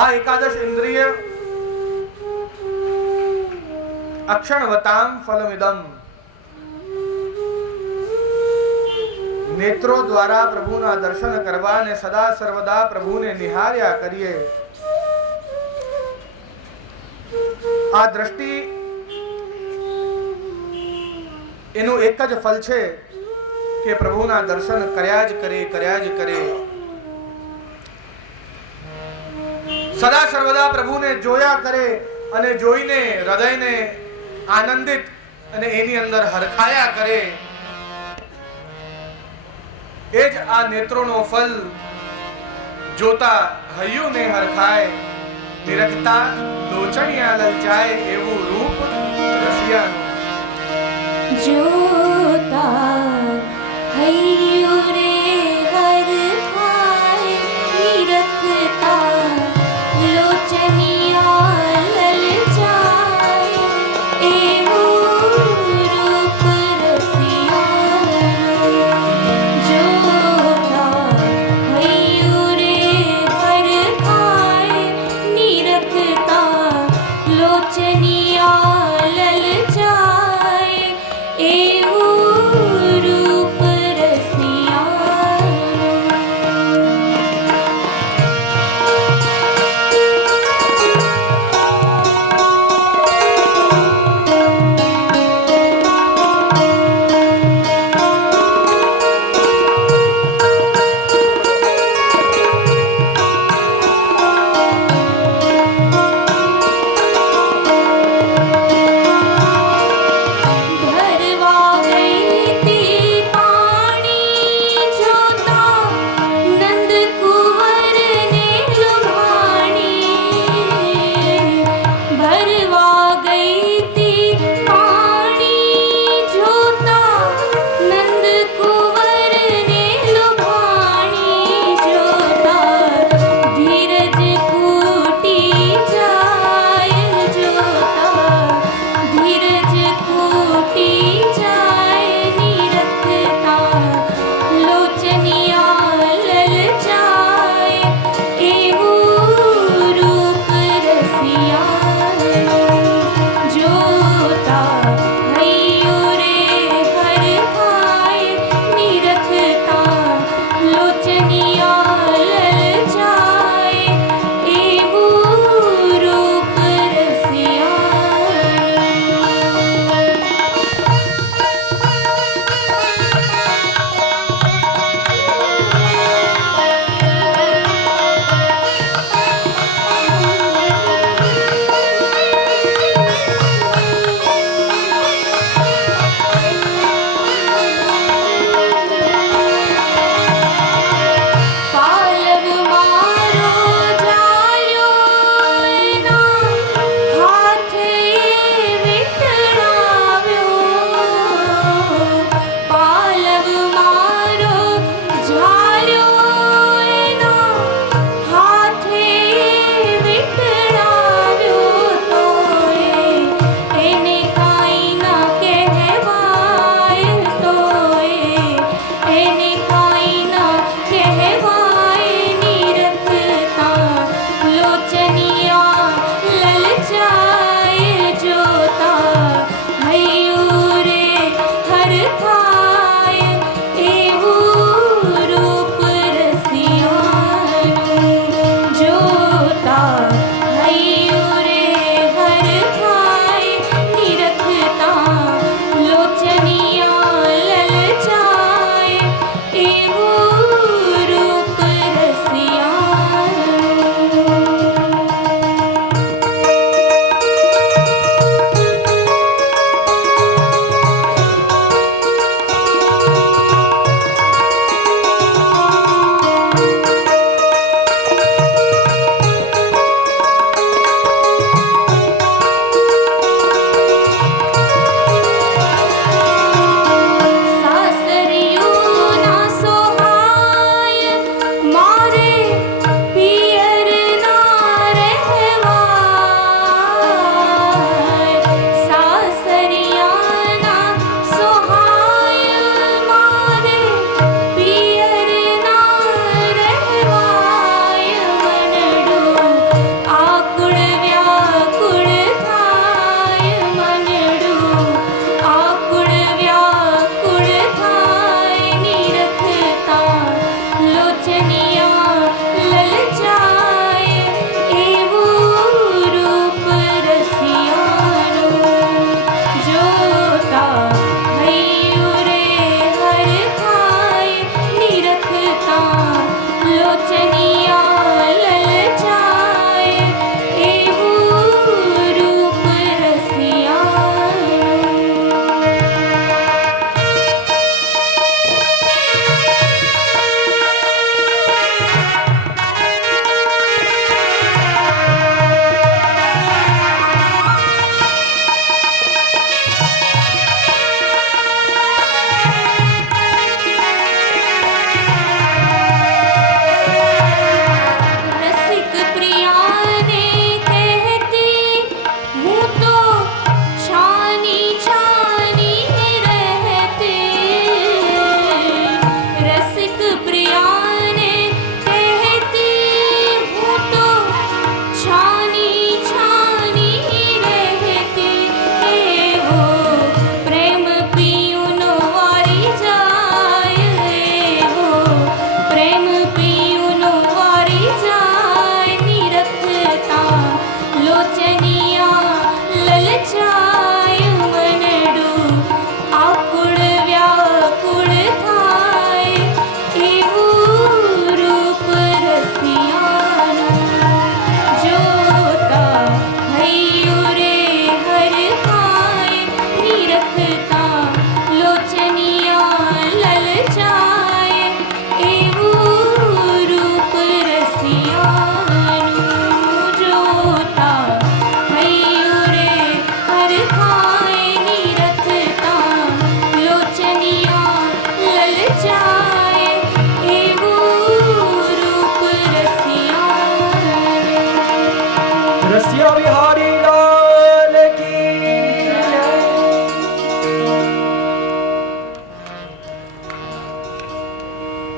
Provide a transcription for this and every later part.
આ એકાદશ ઇન્દ્રિય અક્ષણવતામ ફલમિદમ, નેત્રો દ્વારા પ્રભુના દર્શન કરવા અને સદા સર્વદા પ્રભુને નિહાળ્યા કરીએ. આ દ્રષ્ટિ એનું એક જ ફલ છે કે પ્રભુના દર્શન કર્યા જ કરે. સદા સર્વદા પ્રભુને જોયા કરે અને જોઈને હૃદયને આનંદિત અને એની અંદર હરખાયા કરે. એ જ આ નેત્રોનો ફલ. જોતા હૈયુંને હરખાય, નિરખતા લોચણિયા લલચાય, એવું રૂપ રસિયાનું. જોતા હૈયુંને હરખાય, નિરખતા લોચનિયા લલચાય, એવું રૂપ રસિયાનું. જોતા હૈયુંને હરખાય, નિરખતા લોચનિયા લલચાય, એવું રૂપ રસિયાનું.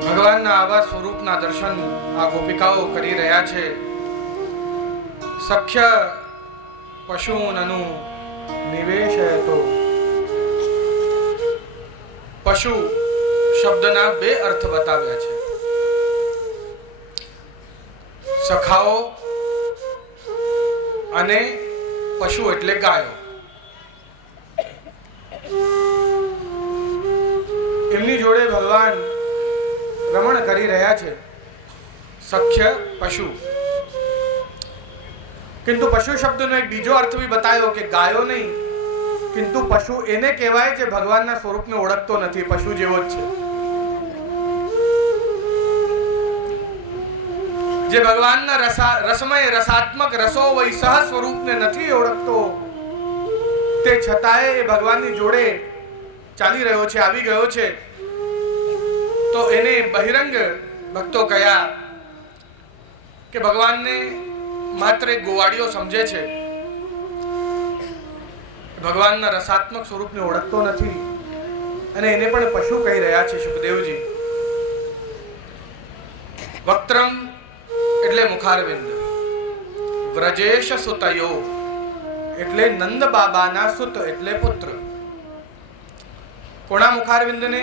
ભગવાનના આવા સ્વરૂપના દર્શન આ ગોપિકાઓ કરી રહ્યા છે. સખ્ય પશુનનું નિવેશયતો. પશુ શબ્દના બે અર્થ બતાવ્યા છે. સખાઓ અને પશુ એટલે ગાયો. એમની જોડે ભગવાન રમણ કરી રહ્યા છે. સખ્ય પશુ. કિંતુ પશુ શબ્દનો એક બીજો અર્થ બી બતાવ્યો કે ગાયો નહીં, કિંતુ પશુ એને કહેવાય જે ભગવાનના સ્વરૂપને ઓળખતો નથી, પશુ જેવો જ છે. જે ભગવાનના રસમય રસાત્મક રસો વૈસહ સ્વરૂપને નથી ઓળખતો, તે છતાંય એ ભગવાનની જોડે ચાલી રહ્યો છે, આવી ગયો છે, તો એને બહિરંગ ભક્તો કહ્યા કે ભગવાનને માત્ર એક ગોવાળિયો સમજે છે, ભગવાનના રસાત્મક સ્વરૂપને ઓળખતો નથી, અને એને પણ પશુ કહી રહ્યા છે સુખદેવજી. વક્ત્રમ એટલે મુખારવિંદ, વ્રજેશ સુતયો એટલે નંદ બાબાના સુત એટલે પુત્ર. કોના મુખારવિંદને?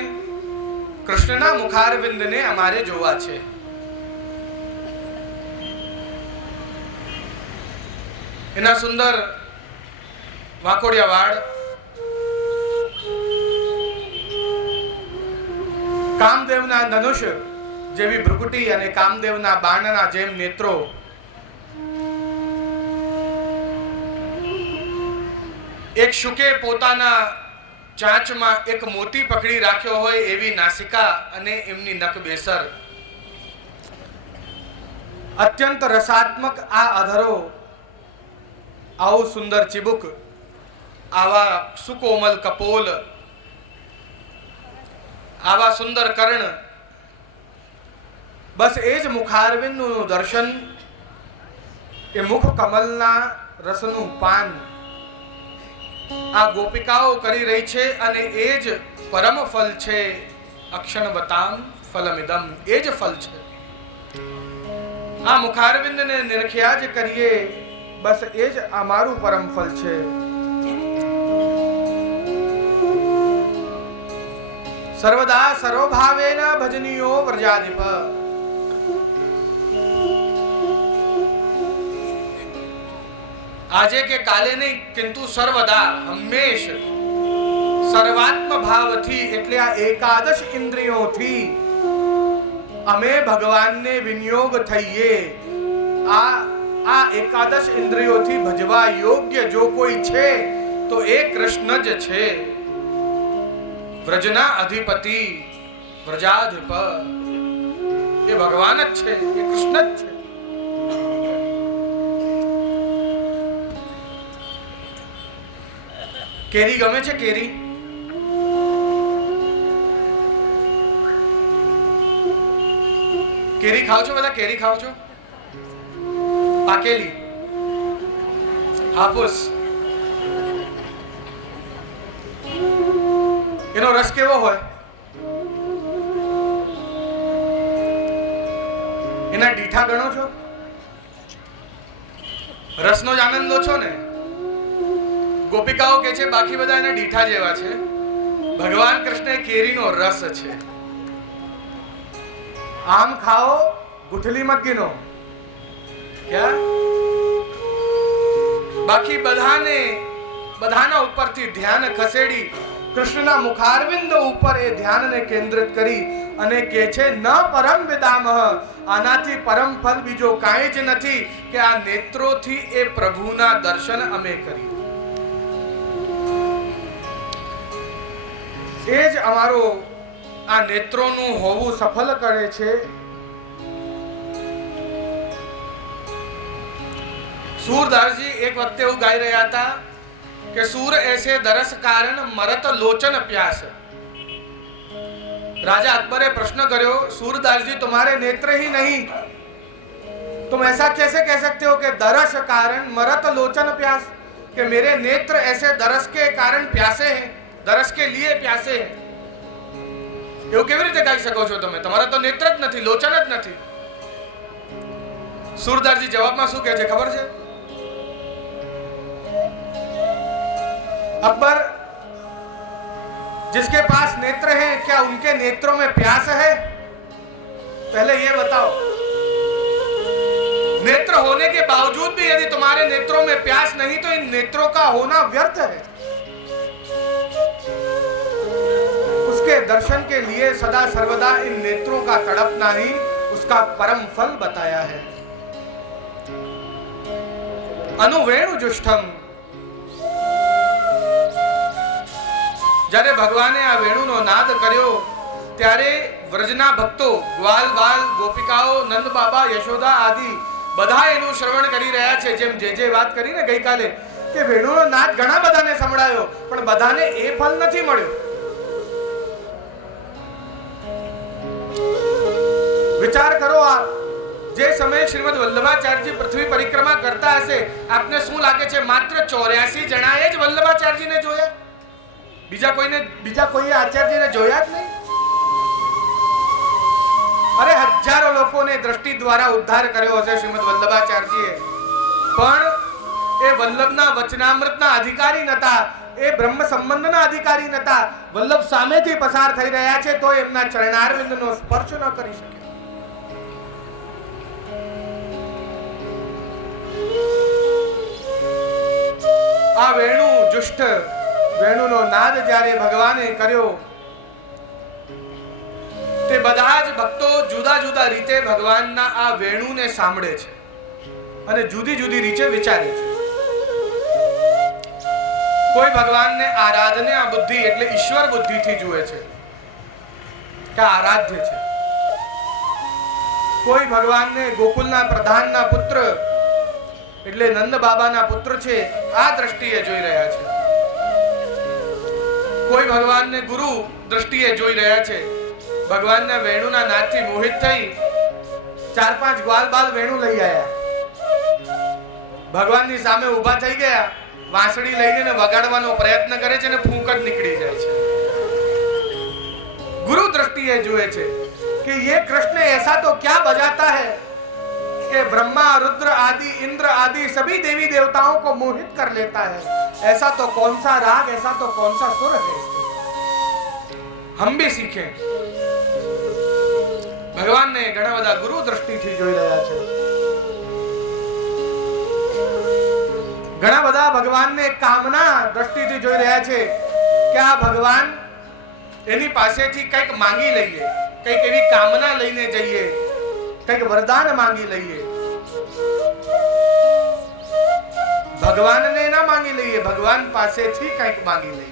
કૃષ્ણના મુખારવિંદને અમારે જોવા છે. એના સુંદર વાંકોડિયા વાળ, કામદેવના ધનુષ જેવી ભ્રુકુટી અને કામદેવના બાણના જેમ નેત્રો, એક શુકે પોતાના ચાંચમાં એક મોતી પકડી રાખ્યો હોય એવી નાસિકા અને એમની નખ બેસર, અત્યંત રસાત્મક આ અધરો, આવું સુંદર ચિબુક, આવા સુકોમલ કપોલ, આવા સુંદર કર્ણ, બસ એ જ મુખારવિંદનું દર્શન, એ મુખ કમલના રસનું પાન આ ગોપિકાઓ કરી રહી છે. અને એ જ પરમ ફલ છે. અક્ષણવતામ ફલમિદમ, એ જ ફલ છે. આ મુખારવિંદને નિરખ્યા જ કરીએ, બસ એ જ અમારું પરમ ફલ છે. સર્વદા સર્વભાવેન ભજનીયો વ્રજાધિપ. આજે કે કાલે નહીં, કિંતુ સર્વદા હંમેશ સર્વાત્મ ભાવથી એટલે આ એકાદશ ઇન્દ્રિયોથી અમે ભગવાનને વિનિયોગ થઈએ. આ એકાદશ ઇન્દ્રિયોથી ભજવા યોગ્ય જો કોઈ છે તો એ કૃષ્ણ જ છે. વ્રજના અધિપતિ, વ્રજાધિપ એ ભગવાન જ છે, એ કૃષ્ણ જ છે. કેરી ગમે છે? કેરી કેરી ખાવ છો? બધા કેરી ખાવ છો? પાકેલી, હાફૂસ, એનો રસ કેવો હોય? એના ડીઠા ગણો છો? રસનો જ આનંદ લો છો ને? ગોપિકાઓ કે છે બાકી બધા એના ડીઠા જેવા છે, ભગવાન કૃષ્ણ કેરીનો રસ છે. આમ ખાઓ, ગુઠલી મત ગીનો. ક્યાં? બાકી બધાના ઉપરથી ધ્યાન ખસેડી કૃષ્ણના મુખારવિંદ ઉપર એ ધ્યાનને કેન્દ્રિત કરી અને કે છે ન પરમ વિદામહ, આનાથી પરમ ફલ બીજો કાંઈ જ નથી કે આ નેત્રોથી એ પ્રભુના દર્શન અમે કરીએ. એ જ અમારો આ નેત્રોનું હોવું સફળ કરે છે. सूरदासजी एक वक्त એવું ગાઈ રહ્યા હતા કે सूर ऐसे दरस कारण मरत लोचन प्यास. राजा अकबर ने प्रश्न કર્યો, सूरदास जी तुम्हारे नेत्र ही नहीं, तुम ऐसा कैसे कह सकते हो कि दरस कारण मरत लोचन प्यास, कि मेरे नेत्र ऐसे दरस के कारण प्यासे हैं, दरस के लिए प्यासे हैं. એવું કેવી રીતે ગાઈ શકો છો તમે? તમારા તો નેત્ર જ નથી, લોચન જ નથી. સુરદાસજી જવાબમાં શું કહે છે ખબર છે? अकबर, जिसके पास नेत्र हैं, क्या उनके नेत्रों में प्यास है? पहले ये बताओ. नेत्र होने के बावजूद भी यदि तुम्हारे नेत्रों में प्यास नहीं, तो इन नेत्रों का होना व्यर्थ है. उसके दर्शन के लिए सदा सर्वदा इन नेत्रों का तड़पना ही उसका परम फल बताया है. अनुवेणु जुष्टम, જ્યારે ભગવાને આ વેણુનો નાદ કર્યો ત્યારે વ્રજના ભક્તો, ગ્વાલ બાલ, ગોપિકાઓ, નંદ બાબા, યશોદા આદિ બધા એનું શ્રવણ કરી રહ્યા છે. જેમ જે વાત કરી ને ગઈકાલે કે વેણુનો નાદ ઘણા બધાને સંભળાયો, પણ બધાને એ ફલ નથી મળ્યો. વિચાર કરો, આ જે સમયે શ્રીમદ વલ્લભાચાર્યજી પૃથ્વી પરિક્રમા કરતા હશે, આપને શું લાગે છે માત્ર 84 જણાએ જ વલ્લભાચાર્યજીને જોયા? બીજા કોઈએ આચાર્યજીને જોયા જ નહીં? અરે હજારો લોકોને દ્રષ્ટિ દ્વારા ઉદ્ધાર કર્યો હશે શ્રીમદ વલ્લભાચાર્યજીએ, પણ એ વલ્લભના વચનામૃતના અધિકારી નતા, એ બ્રહ્મ સંબંધના અધિકારી નતા. વલ્લભ સામેથી પસાર થઈ રહ્યા છે તો એમના ચરણારવિંદનો સ્પર્શ ન કરી શકે. આ વેણુ જુષ્ટ, વેણુનો નાદ જ્યારે ભગવાને કર્યો તે બધા જ ભક્તો જુદા જુદા રીતે ભગવાનના આ વેણુને સાંભળે છે અને જુદી જુદી રીતે વિચારે છે. કોઈ ભગવાનને આરાધના બુદ્ધિ એટલે ઈશ્વર બુદ્ધિથી જુએ છે કે આરાધ્ય છે. કોઈ ભગવાનને ગોકુલના પ્રધાનના પુત્ર એટલે નંદ બાબાના પુત્ર છે આ દ્રષ્ટિએ જોઈ રહ્યા છે. કોઈ ભગવાનને ગુરુ દ્રષ્ટિએ જોઈ રહ્યા છે. ભગવાનના વેણુના નાદથી મોહિત થઈ 4-5 ગ્વાલ બાલ વેણુ લઈ આવ્યા, ભગવાનની સામે ઊભા થઈ ગયા, વાંસળી લઈને વગાડવાનો પ્રયત્ન કરે છે ને ફૂંક જ નીકળી જાય છે. ગુરુ દ્રષ્ટિએ જુએ છે कि ये कृष्ण ऐसा तो क्या बजाता है कि ब्रह्मा, रुद्र आदि, इंद्र आदि सभी देवी देवताओं को मोहित कर लेता है. ऐसा तो कौन सा राग, ऐसा तो कौन सा सुर है, हम भी सीखें. भगवान ने घણા બધા ગુરુ દ્રષ્ટિથી જોઈ રહ્યા છે. ઘણા બધા ભગવાનને કામના દ્રષ્ટિથી જોઈ રહ્યા છે કે આ ભગવાન એની પાસેથી કંઈક માંગી લઈએ, કંઈક એવી કામના લઈને જઈએ, કંઈક વરદાન માંગી લઈએ. ભગવાનને ના માંગી લઈએ, ભગવાન પાસેથી કંઈક માંગી લઈએ.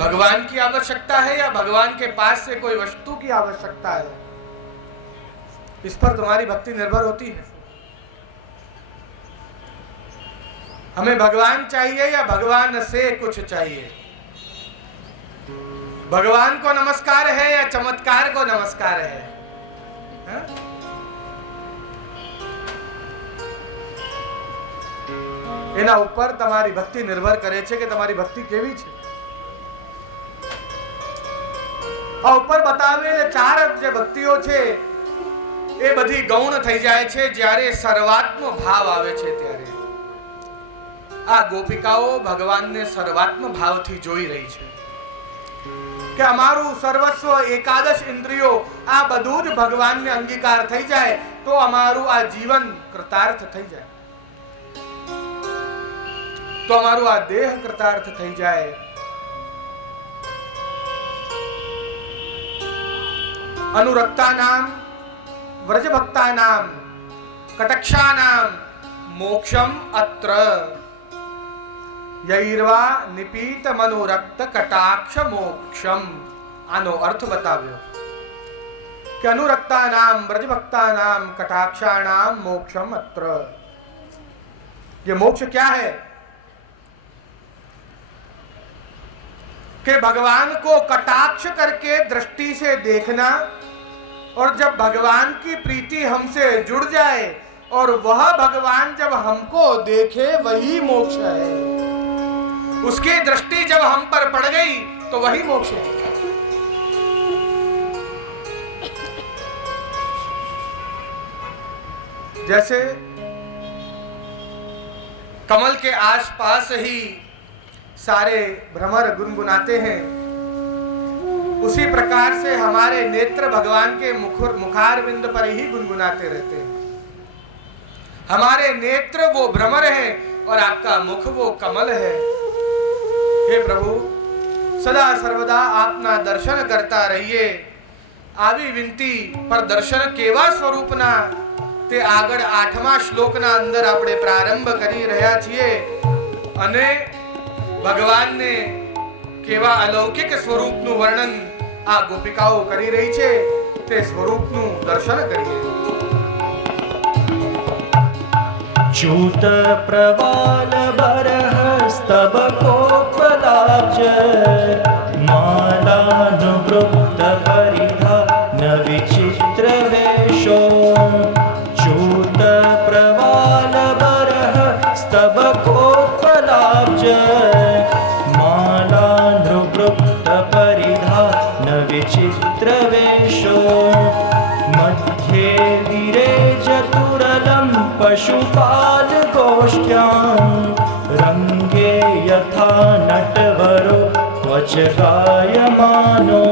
भगवान की आवश्यकता है या भगवान के पास से कोई वस्तु की आवश्यकता है, इस पर तुम्हारी भक्ति निर्भर होती है. हमें भगवान चाहिए या भगवान से कुछ चाहिए? भगवान को नमस्कार है या चमत्कार को नमस्कार है? हा? એના ઉપર તમારી ભક્તિ નિર્ભર કરે છે કે તમારી ભક્તિ કેવી છે. આ ઉપર બતાવેલ 4 જે ભક્તિઓ છે એ બધી ગૌણ થઈ જાય છે જ્યારે સર્વાત્મ ભાવ આવે છે ત્યારે. આ ગોપિકાઓ ભગવાનને સર્વાત્મ ભાવથી જોઈ રહી છે કે અમારું સર્વસ્વ, એકાદશ ઇન્દ્રિયો આ બધું જ ભગવાનને અંગીકાર થઈ જાય તો અમારું આ જીવન કૃતાર્થ થઈ જાય, તો અમારું આ દેહ કૃતાર્થ થઈ જાય. अनुरक्तानां व्रजभक्तानां कटक्षानां मोक्षम अत्र यैर्वा निपीत मनोरक्त कटाक्ष मोक्षम. આનો અર્થ બતાવ્યો કે अनुरक्तानां व्रजभक्तानां कटाक्षानां मोक्षम अत्र. ये मोक्ष क्या है कि भगवान को कटाक्ष करके दृष्टि से देखना, और जब भगवान की प्रीति हमसे जुड़ जाए और वह भगवान जब हमको देखे वही मोक्ष है. उसकी दृष्टि जब हम पर पड़ गई तो वही मोक्ष है। जैसे कमल के आसपास ही सारे भ्रमर गुनगुनाते हैं, उसी प्रकार से हमारे नेत्र भगवान के मुखारविंद पर ही गुनगुनाते रहते हैं। हमारे नेत्र वो भ्रमर हैं और आपका मुख वो कमल है। हे प्रभु, सदा सर्वदा आपना दर्शन करता रहिए। આવી વિનંતી પર દર્શન કેવા સ્વરૂપના તે આગળ 8મા શ્લોકના અંદર આપણે પ્રારંભ કરી રહ્યા છીએ અને ભગવાનને કેવા અલૌકિક સ્વરૂપનું વર્ણન આ ગોપિકાઓ કરી રહી છે તે સ્વરૂપનું દર્શન કરીએ। च्यूत प्रवाल बरह स्तबकोपलाब्ज मालानुवृत्त परिधान विचित्र वेशो। च्यूत प्रवाल बरह स्तबकोपलाब्ज मालानुवृत्त परिधान विचित्र वेशो। मध्ये विरेजतुरलं पशुपाल गोष्ठ्यां रंगे यथा नटवरो त्वच गायमानो।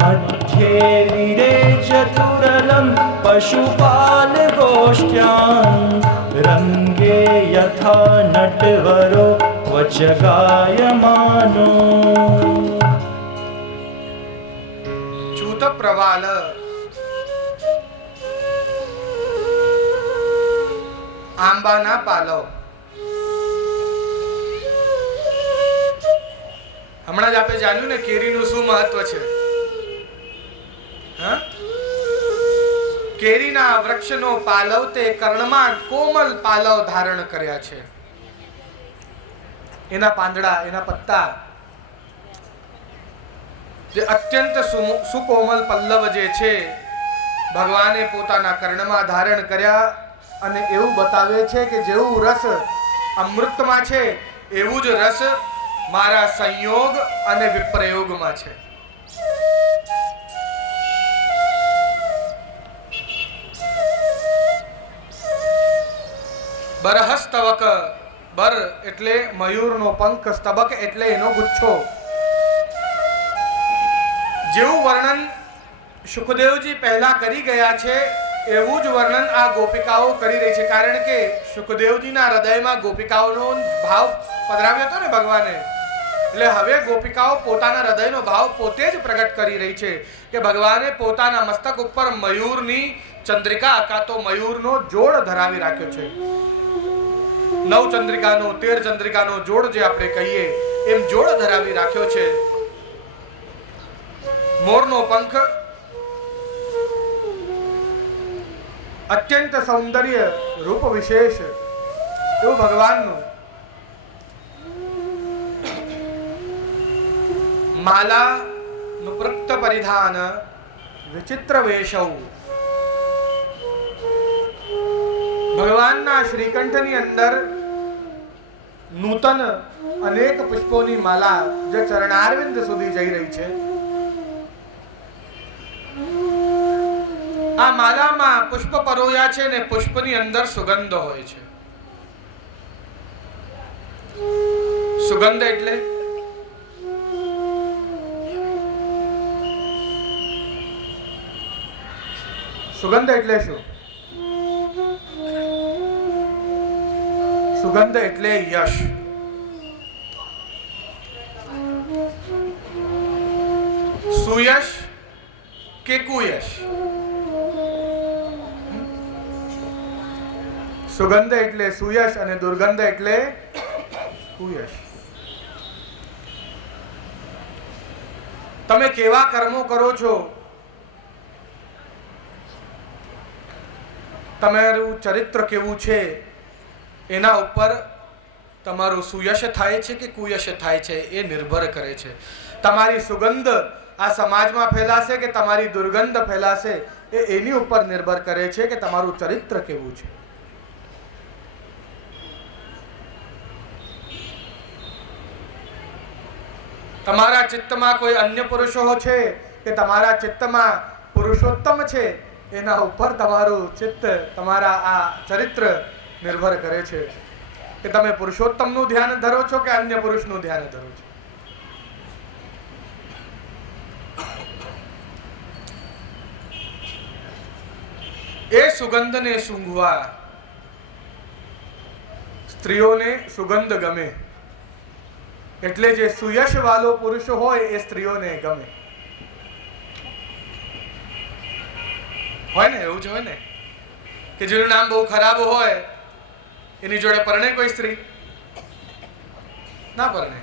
मध्ये विरेजतुरलं पशुपाल गोष्ठ्यां रंगे यथा नटवरो त्वच गायमानो। च्यूत प्रवाल આંબાના પાલવ। હમણાં જ આપણે જાણ્યું ને કેરીનું શું મહત્વ છે। હા, કેરીના વૃક્ષનો પાલવ તે કર્ણમાં કોમલ પાલવ ધારણ કર્યા છે। એના પાંદડા, એના પત્તા જે અત્યંત સુકોમલ પલ્લવ જે છે ભગવાને પોતાના કર્ણમાં ધારણ કર્યા અને એવું બતાવે છે કે જેવું રસ અમૃતમાં છે એવું જ રસ મારા સંયોગ અને વિપ્રયોગમાં છે। બરહસ્તવક, બર એટલે મયુરનો પંખ, સ્તબક એટલે એનો ગુચ્છો। જેવું વર્ણન સુખદેવજી પહેલા કરી ગયા છે એવું જ વર્ણન આ ગોપિકાઓ કરી રહી છે। કારણ કે સુખદેવજીના હૃદયમાં ગોપિકાઓનો ભાવ પધરાવ્યો હતો ને ભગવાને, એટલે હવે ગોપિકાઓ પોતાના હૃદયનો ભાવ પોતે જ પ્રગટ કરી રહી છે કે ભગવાને પોતાના મસ્તક ઉપર મયુરની ચંદ્રિકા કા તો મયુરનો જોડ ધરાવી રાખ્યો છે। 9 ચંદ્રિકાનો 13 ચંદ્રિકાનો જોડ જે આપણે કહીએ એમ જોડ ધરાવી રાખ્યો છે। મોરનો પંખ અત્યંત સૌંદર્ય રૂપ વિશેષ એવું ભગવાનનું। માલા નુપૃક્ત પરિધાન વિચિત્ર વેશૌ। ભગવાનના શ્રીકંઠની અંદર નૂતન અનેક પુષ્પોની માલા જે ચરણારવિંદ સુધી જઈ રહી છે। આ માલામાં પુષ્પ પરોયા છે ને પુષ્પની અંદર સુગંધ હોય છે। સુગંધ એટલે સુગંધ એટલે શું? સુગંધ એટલે યશ। સુયશ કે કુયશ? સુગંધ એટલે સુયશ અને દુર્ગંધ એટલે કુયશ। તમે કેવા કર્મો કરો છો, તમારું ચરિત્ર કેવું છે એના ઉપર તમારું સુયશ થાય છે કે કુયશ થાય છે એ નિર્ભર કરે છે। તમારી સુગંધ આ સમાજમાં ફેલાશે કે તમારી દુર્ગંધ ફેલાશે એ એની ઉપર નિર્ભર કરે છે કે તમારું ચરિત્ર કેવું છે। તમારા ચિત્તમાં કોઈ અન્ય પુરુષો છે કે તમારા ચિત્તમાં પુરુષોત્તમ છે, એના ઉપર તમારું ચિત્ત, તમારા આ ચરિત્ર નિર્ભર કરે છે કે તમે પુરુષોત્તમનું ધ્યાન ધરો છો કે અન્ય પુરુષનું ધ્યાન ધરો છો. એ સુગંધને સૂંઘવા, સ્ત્રીઓને સુગંધ ગમે એટલે જે સુયશ વાળો પુરુષ હોય એ સ્ત્રીઓને ગમે. હોય ને, એવું જ હોય ને કે જેનું નામ બહુ ખરાબ હોય એની જોડે પરણે કોઈ સ્ત્રી? ના પરણે.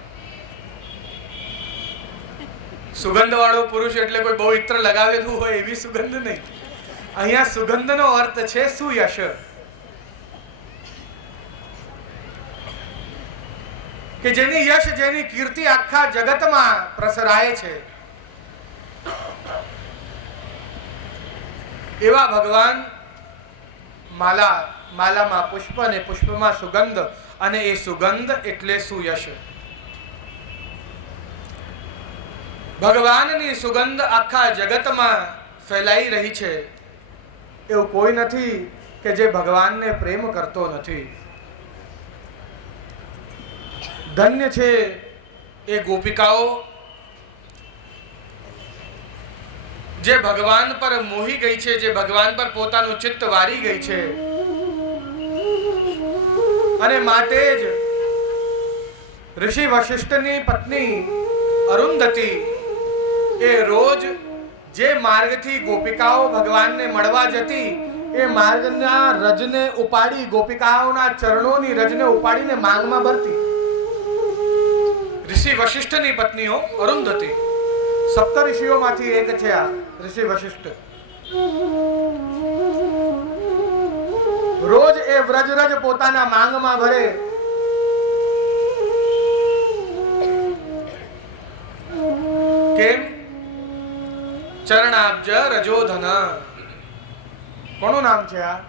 સુગંધ વાળો પુરુષ એટલે કોઈ બહુ ઇત્ર લગાવેલું હોય એવી સુગંધ નહીં. અહીંયા સુગંધનો અર્થ છે સુયશ. કે જેની યશ, જેની કીર્તિ આખા જગતમાં પ્રસરાય છે. એવા ભગવાન માલામાં પુષ્પ અને પુષ્પમાં સુગંધ, અને એ સુગંધ એટલે સુયશ. ભગવાનની સુગંધ આખા જગતમાં ફેલાઈ રહી છે. એવું કોઈ નથી કે જે ભગવાનને પ્રેમ કરતો નથી. ધન્ય છે એ ગોપિકાઓ જે ભગવાન પર મોહી ગઈ છે, જે ભગવાન પર પોતાનું ચિત્ત વારી ગઈ છે. અને માટે જ ઋષિ વશિષ્ઠની પત્ની અરુંધતી એ રોજ જે માર્ગથી ગોપિકાઓ ભગવાનને મળવા જતી, એ માર્ગના રજને ઉપાડી, ગોપિકાઓના ચરણોની રજને ઉપાડીને માંગમાં ભરતી. ઋષિ વશિષ્ઠની પત્નીઓ અરુંધતી, સપ્ત ઋષિઓમાંથી એક છે આ ઋષિ વશિષ્ઠ. રોજ એ વ્રજ પોતાના માંગમાં ભરે. કેમ? ચરણાબ્જ રજોધન. કોનું નામ છે આ?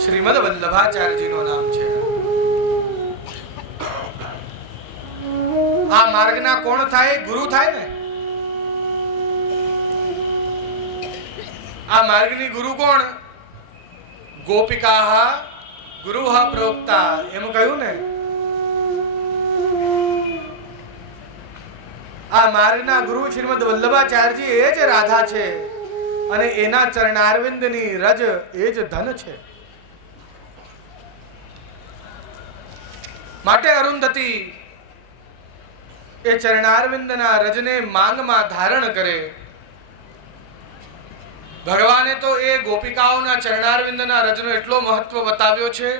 શ્રીમદ વલ્લભાચાર્યજીનું નામ છે. આ માર્ગના કોણ થાય? ગુરુ થાય ને. આ માર્ગની ગુરુ કોણ? ગોપિકાહ ગુરુઃ પ્રોક્તા, એમ કહ્યું ને. આ માર્ગના ગુરુ શ્રીમદ વલ્લભાચાર્યજી એ જ રાધા છે, અને એના ચરણારવિંદની રજ એ જ ધન છે. માટે અરુંધતી એ ચરણારવિંદના રજને માંગમાં ધારણ કરે. ભગવાને તો એ ગોપિકાઓના ચરણારવિંદના રજનો એટલો મહત્વ બતાવ્યો છે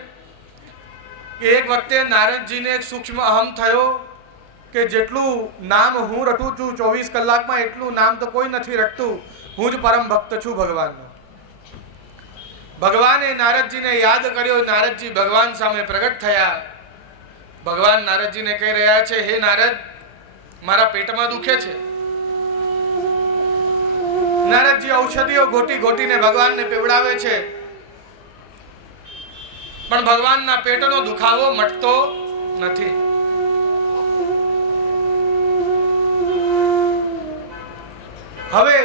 કે એક વખતે નારદજીને એક સૂક્ષ્મ અહમ થયો કે જેટલું નામ હું રટું છું 24 કલાકમાં, એટલું નામ તો કોઈ નથી રટતું. હું જ પરમ ભક્ત છું ભગવાનનો. ભગવાને નારદજીને યાદ કર્યો. નારદજી ભગવાન સામે પ્રગટ થયા. ભગવાન નારદજીને કહી રહ્યા છે, હે નારદ, મારા પેટમાં દુખે છે. નારદજી ઔષધિઓ ઘોટીને ભગવાનને પીવડાવે છે, પણ ભગવાનના પેટનો દુખાવો મટતો નથી. હવે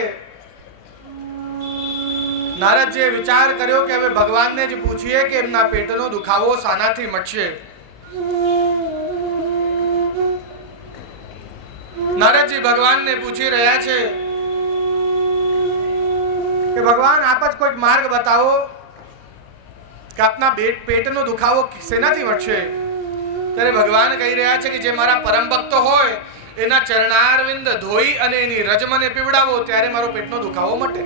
નારદજીએ વિચાર કર્યો કે હવે ભગવાનને જ પૂછીએ કે એમના પેટનો દુખાવો શાનાથી મટશે. નારદજી ભગવાનને પૂછી રહ્યા છે કે ભગવાન, આપ જ કોઈક માર્ગ બતાવો કે આપના પેટનો દુખાવો શેનાથી મટશે. ત્યારે ભગવાન કહી રહ્યા છે કે જે મારા પરમ ભક્ત હોય એના ચરણારવિંદ ધોઈ અને એની રજ મને પીવડાવો, ત્યારે મારો પેટનો દુખાવો મટે.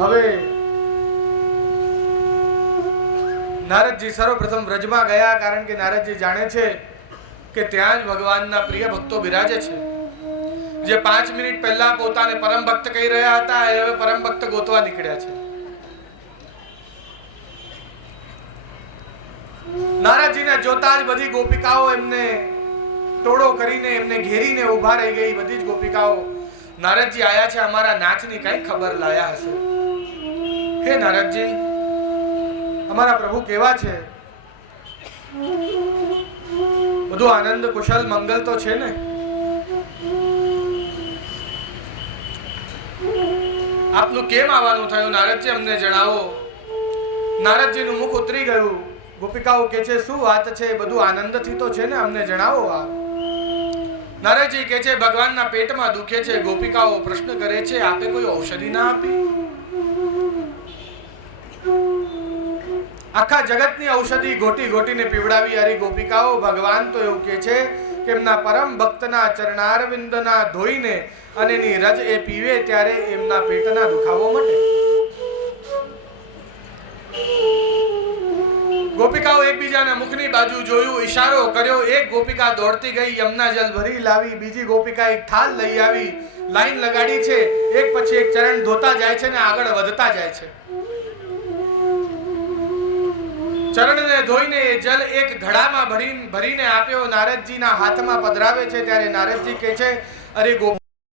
હવે નારદજી સર્વપ્રથમ વ્રજમાં ગયા, કારણ કે નારદજી જાણે છે કે ત્યાં જ ભગવાનના પ્રિય ભક્તો બિરાજે છે. જે 5 મિનિટ પહેલા પોતાને પરમ ભક્ત કહી રહ્યા હતા, એ હવે પરમ ભક્ત ગોતવા નીકળ્યા છે. નારદજીને જોતા જ બધી ગોપિકાઓ એમને ટોળો કરીને એમને ઘેરીને ઊભા રહી ગઈ. બધી જ ગોપિકાઓ, નારદજી આયા છે, અમારા નાથની કઈ ખબર લાયા હશે. હે નારદજી, અમારા પ્રભુ કેવા છે? બધું આનંદ કુશલ મંગલ તો છે ને? આપનું કેમ આવવાનું થયું નારદજી, અમને જણાવો. નારદજીનું મુખ ઉતરી ગયું. ગોપિકાઓ કે છે શું વાત છે, બધું આનંદથી તો છે ને, અમને જણાવો. આપ નારદજી કે છે ભગવાનના પેટમાં દુખે છે. ગોપિકાઓ પ્રશ્ન કરે છે આપે કોઈ ઔષધિ ના આપી? આખા જગતની ઔષધિ ગોટી ગોટીને પીવડાવી. અરે ગોપિકાઓ, ભગવાન તો એવું કે છે કે એમના પરમ ભક્તના ચરણારવિંદના ધોઈને અને એની રજ એ પીવે ત્યારે એમના પેટના દુખાવો મટે. ગોપિકાઓ એકબીજાના મુખની બાજુ જોયું, ઈશારો કર્યો. એક ગોપિકા દોડતી ગઈ, યમુના જલ ભરી લાવી. બીજી ગોપિકા એક થાળ લઈ આવી, લાઈન લગાડી છે. એક પછી એક ચરણ ધોતા જાય છે ને આગળ વધતા જાય છે. ચરણને ધોઈને એ જલ એક ઘડામાં ભરીને આપ્યો. નારદજીના હાથમાં પધરાવે છે ત્યારે નારદજી કહે છે અરે ગોપ